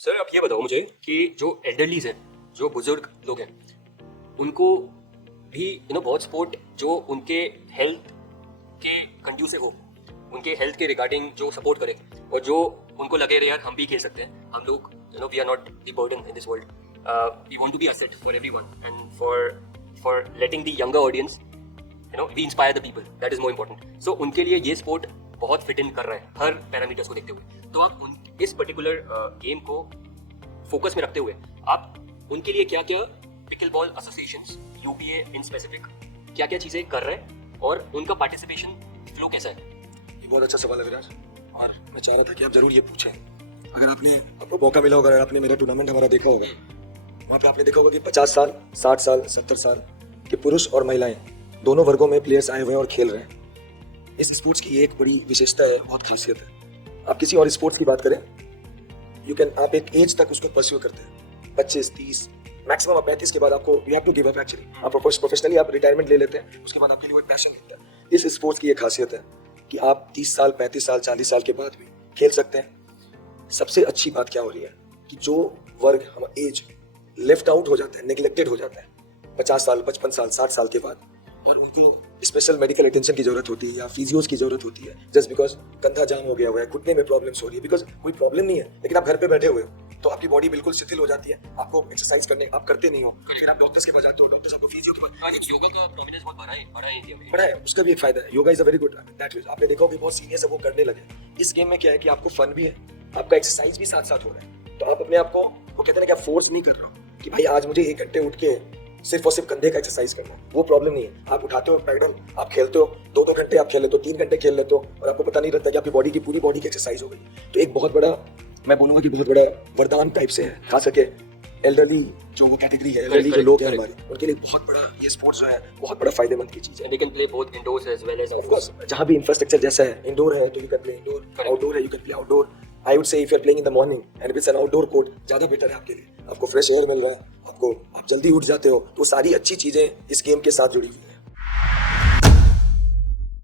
Sir आप ये बताओ मुझे कि जो एल्डरलीज हैं, जो बुजुर्ग लोग हैं, उनको भी बहुत स्पोर्ट जो उनके हेल्थ के कंड्यूसिव हो, उनके हेल्थ के रिगार्डिंग जो सपोर्ट करे और जो उनको लगे रहे यार हम भी खेल सकते हैं, हम लोग we are not the burden in this world, we want to be asset for everyone and for letting the younger audience we inspire the people, that is more important. So उनके लिए ये स्पोर्ट बहुत fit in कर रहा है हर parameters को देखते हुए। तो आप इस पर्टिकुलर गेम को फोकस में रखते हुए आप उनके लिए क्या क्या pickle ball associations, UPA in specific, क्या क्या चीज़ें कर रहे हैं और उनका पार्टिसिपेशन फ्लो कैसा है? ये बहुत अच्छा सवाल है विराज, और मैं चाह रहा था कि आप जरूर ये पूछें। अगर आपको मौका मिला होगा, अगर आपने मेरा टूर्नामेंट हमारा देखा होगा, वहाँ पे आपने देखा होगा कि 50 साल, 60 साल, 70 साल के पुरुष और महिलाएं दोनों वर्गों में प्लेयर्स आए हुए हैं और खेल रहे हैं। इस स्पोर्ट्स की एक बड़ी विशेषता है, बहुत खासियत है। आप किसी और स्पोर्ट्स की बात करें, आप एक एज तक उसको परस्यू करते हैं, 25, 30, मैक्सिमम आप 35 के बाद आपको you have to give up actually. आप प्रोफेशनली आप रिटायरमेंट ले लेते हैं, उसके बाद आपके लिए वो एक पैशन दिखता है। इस स्पोर्ट्स की ये खासियत है कि आप 30 साल, 35 साल, 40 साल के बाद भी खेल सकते हैं। सबसे अच्छी बात क्या हो रही है कि जो वर्ग हम एज लेफ्ट आउट हो जाता है, नेग्लेक्टेड हो जाता है 50 साल, 55 साल, 60 साल के बाद, और उनको स्पेशल मेडिकल अटेंशन की जरूरत होती है या फिजियोज की जरूरत होती है, जस्ट बिकॉज कंधा जाम हो गया हुआ है, घुटने में प्रॉब्लम्स हो रही है, बिकॉज कोई प्रॉब्लम नहीं है लेकिन आप घर पे बैठे हुए हो तो आपकी बॉडी बिल्कुल शिथिल हो जाती है, आपको एक्सरसाइज करने आप करते नहीं हो, फिर आप डॉक्टर्स के पास जाते हो, डॉक्टर्स आपको फिजियो के पास। योगा का प्रोमिनेंस बहुत बड़ा है इंडिया में। बड़ा है, उसका भी एक फायदा है। Yoga is a very good that is, आपने देखा होगा बहुत सीनियर्स है वो करने लगे। इस गेम में क्या है कि आपको फन भी है, आपका एक्सरसाइज भी साथ साथ हो रहा है, तो आप अपने आप को, वो कहते हैं ना कि आप फोर्स नहीं कर रहे हो कि भाई आज मुझे 1 घंटे उठ के सिर्फ और सिर्फ कंधे का एक्सरसाइज करना, वो प्रॉब्लम नहीं है। आप उठाते हो पैडल, आप खेलते हो, 2-2 घंटे आप खेल लेते हो, 3 घंटे खेल लेते हो, और आपको पता नहीं रहता कि आपकी बॉडी की पूरी बॉडी की एक्सरसाइज हो गई। तो एक बहुत बड़ा, मैं बोलूंगा कि बहुत बड़ा वरदान टाइप से है, खास करके एल्डरली जो वो कैटेगरी है, एल्डरली जो लोग हैं हमारे, उनके लिए बहुत बड़ा ये स्पोर्ट्स जो है बहुत बड़ा फायदेमंद की चीज है। They can play both indoors as well as of course, जहां भी इंफ्रास्ट्रक्चर जैसा है, इंडोर है तो you can play indoor, outdoor है you can play outdoor. I would say if you are playing in the morning and it's an outdoor court, ज्यादा better है आपके लिए, आपको फ्रेश एयर मिल रहा है, आप जल्दी उठ जाते हो, तो सारी अच्छी चीजें इस गेम के साथ जुड़ी हुई है।